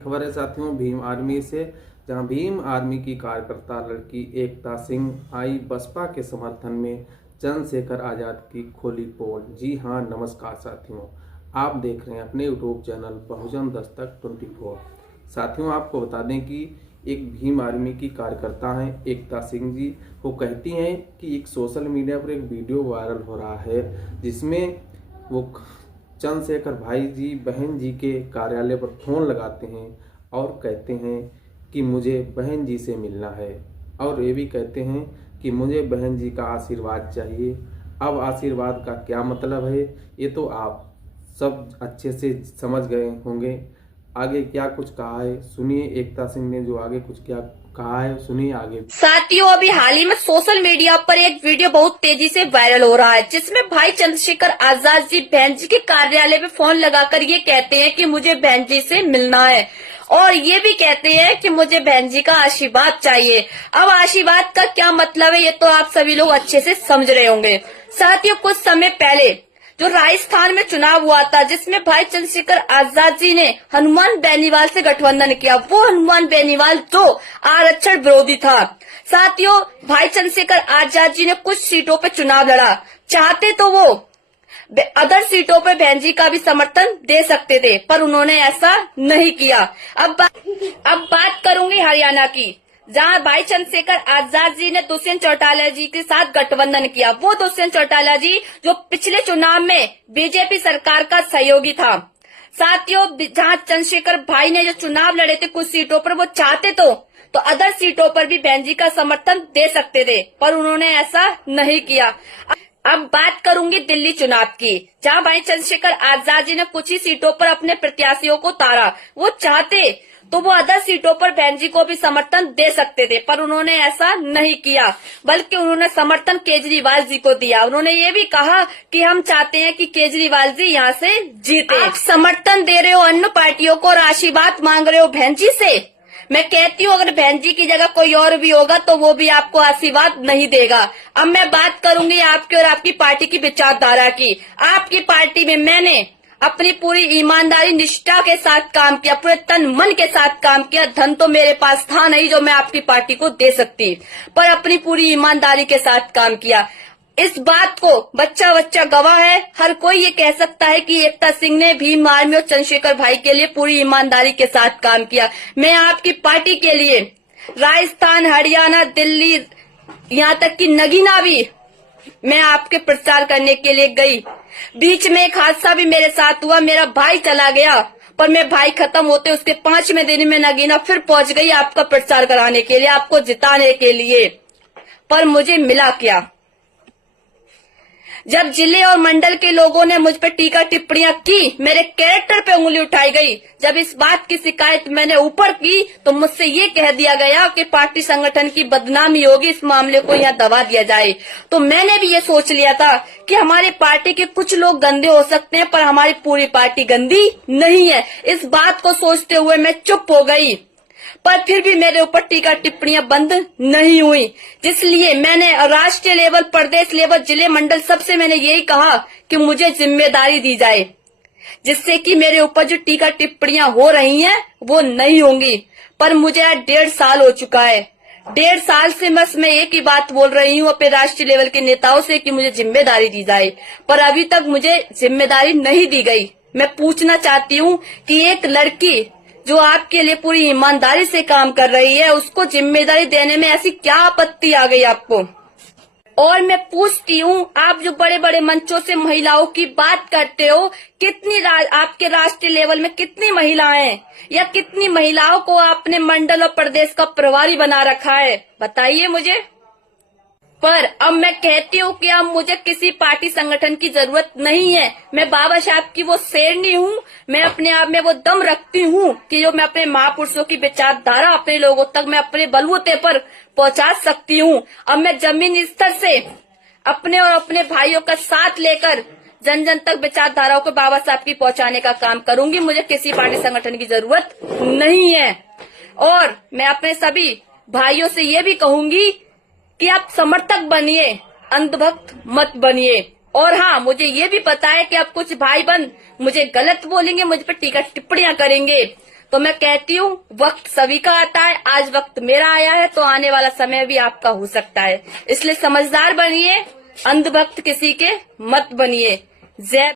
खबर है साथियों भीम आर्मी से, जहां भीम आर्मी की कार्यकर्ता लड़की एकता सिंह आई बसपा के समर्थन में चंद्रशेखर आजाद की खोली पोल। जी हां, नमस्कार साथियों, आप देख रहे हैं अपने यूट्यूब चैनल बहुजन दस्तक 24। साथियों, आपको बता दें कि एक भीम आर्मी की कार्यकर्ता हैं एकता सिंह जी, वो कहती हैं कि एक सोशल मीडिया पर एक वीडियो वायरल हो रहा है जिसमें वो चंद्रशेखर भाई जी बहन जी के कार्यालय पर फोन लगाते हैं और कहते हैं कि मुझे बहन जी से मिलना है, और ये भी कहते हैं कि मुझे बहन जी का आशीर्वाद चाहिए। अब आशीर्वाद का क्या मतलब है ये तो आप सब अच्छे से समझ गए होंगे। आगे क्या कुछ कहा है सुनिए, एकता सिंह ने जो आगे कुछ क्या कहा है सुनिए आगे। साथियों, अभी हाल ही में सोशल मीडिया पर एक वीडियो बहुत तेजी से वायरल हो रहा है जिसमें भाई चंद्रशेखर आजाद जी बहन जी के कार्यालय में फोन लगाकर ये कहते हैं कि मुझे बहन जी से मिलना है, और ये भी कहते हैं कि मुझे बहन जी का आशीर्वाद चाहिए। अब आशीर्वाद का क्या मतलब है ये तो आप सभी लोग अच्छे से समझ रहे होंगे। साथियों, कुछ समय पहले जो राजस्थान में चुनाव हुआ था जिसमें भाई चंद्रशेखर आजाद जी ने हनुमान बेनीवाल से गठबंधन किया, वो हनुमान बेनीवाल जो आरक्षण विरोधी था। साथियों, भाई चंद्रशेखर आजाद जी ने कुछ सीटों पर चुनाव लड़ा, चाहते तो वो अदर सीटों पर बहन जी का भी समर्थन दे सकते थे, पर उन्होंने ऐसा नहीं किया। अब बात करूंगी हरियाणा की, जहां भाई चंद्रशेखर आजाद जी ने दुष्यंत चौटाला जी के साथ गठबंधन किया। वो दुष्यंत चौटाला जी जो पिछले चुनाव में बीजेपी सरकार का सहयोगी था। साथियों, जहां चंद्रशेखर भाई ने जो चुनाव लड़े थे कुछ सीटों पर, वो चाहते तो अदर सीटों पर भी बहन जी का समर्थन दे सकते थे, पर उन्होंने ऐसा नहीं किया। अब बात करूंगी दिल्ली चुनाव की, जहां भाई चंद्रशेखर आजाद जी ने कुछ ही सीटों पर अपने प्रत्याशियों को उतारा। वो चाहते तो वो अदर सीटों पर बहन जी को भी समर्थन दे सकते थे, पर उन्होंने ऐसा नहीं किया, बल्कि उन्होंने समर्थन केजरीवाल जी को दिया। उन्होंने ये भी कहा कि हम चाहते हैं कि केजरीवाल जी यहाँ से जीते। आप समर्थन दे रहे हो अन्य पार्टियों को और आशीर्वाद मांग रहे हो बहन जी से। मैं कहती हूँ अगर बहन जी की जगह कोई और भी होगा तो वो भी आपको आशीर्वाद नहीं देगा। अब मैं बात करूंगी आपकी और आपकी पार्टी की विचारधारा की। आपकी पार्टी में मैंने अपनी पूरी ईमानदारी निष्ठा के साथ काम किया, पूरे तन मन के साथ काम किया। धन तो मेरे पास था नहीं जो मैं आपकी पार्टी को दे सकती, पर अपनी पूरी ईमानदारी के साथ काम किया। इस बात को बच्चा बच्चा गवाह है। हर कोई ये कह सकता है कि एकता सिंह ने भीम आर्मी और चंद्रशेखर भाई के लिए पूरी ईमानदारी के साथ काम किया। मैं आपकी पार्टी के लिए राजस्थान, हरियाणा, दिल्ली, यहाँ तक कि नगीना भी मैं आपके प्रचार करने के लिए गई। बीच में एक हादसा भी मेरे साथ हुआ, मेरा भाई चला गया, पर मैं भाई खत्म होते उसके 5वें दिन में नगीना फिर पहुंच गई आपका प्रचार कराने के लिए, आपको जिताने के लिए। पर मुझे मिला क्या? जब जिले और मंडल के लोगों ने मुझ पर टीका टिप्पणियां की, मेरे कैरेक्टर पे उंगली उठाई गई। जब इस बात की शिकायत मैंने ऊपर की तो मुझसे ये कह दिया गया कि पार्टी संगठन की बदनामी होगी, इस मामले को यहाँ दबा दिया जाए। तो मैंने भी ये सोच लिया था कि हमारी पार्टी के कुछ लोग गंदे हो सकते हैं, पर हमारी पूरी पार्टी गंदी नहीं है। इस बात को सोचते हुए मैं चुप हो गई, पर फिर भी मेरे ऊपर टीका टिप्पणियां बंद नहीं हुई, जिसलिए मैंने राष्ट्रीय लेवल, प्रदेश लेवल, जिले, मंडल सबसे मैंने यही कहा कि मुझे जिम्मेदारी दी जाए, जिससे कि मेरे ऊपर जो टीका टिप्पणियां हो रही हैं वो नहीं होंगी। पर मुझे आज 1.5 साल हो चुका है। 1.5 साल से बस मैं एक ही बात बोल रही हूँ अपने राष्ट्रीय लेवल के नेताओं से कि मुझे जिम्मेदारी दी जाए, पर अभी तक मुझे जिम्मेदारी नहीं दी गई। मैं पूछना चाहती हूँ कि एक लड़की जो आपके लिए पूरी ईमानदारी से काम कर रही है, उसको जिम्मेदारी देने में ऐसी क्या आपत्ति आ गई आपको? और मैं पूछती हूँ, आप जो बड़े बड़े मंचों से महिलाओं की बात करते हो, कितनी आपके राष्ट्रीय लेवल में कितनी महिलाएं हैं, या कितनी महिलाओं को आपने मंडल और प्रदेश का प्रभारी बना रखा है, बताइए मुझे। पर अब मैं कहती हूँ कि अब मुझे किसी पार्टी संगठन की जरूरत नहीं है। मैं बाबा साहब की वो शेरनी हूँ, मैं अपने आप में वो दम रखती हूँ कि जो मैं अपने महापुरुषों की विचारधारा अपने लोगों तक मैं अपने बलबूते पर पहुँचा सकती हूँ। अब मैं जमीन स्तर से अपने और अपने भाइयों का साथ लेकर जन जन तक विचारधाराओं को बाबा साहब की पहुँचाने का काम करूंगी। मुझे किसी पार्टी संगठन की जरूरत नहीं है, और मैं अपने सभी भाइयों से ये भी कहूंगी कि आप समर्थक बनिए, अंधभक्त मत बनिए। और हाँ, मुझे ये भी पता है कि अब कुछ भाई बंद मुझे गलत बोलेंगे, मुझ पर टीका टिप्पणियां करेंगे, तो मैं कहती हूँ वक्त सभी का आता है, आज वक्त मेरा आया है तो आने वाला समय भी आपका हो सकता है। इसलिए समझदार बनिए, अंधभक्त किसी के मत बनिए। जय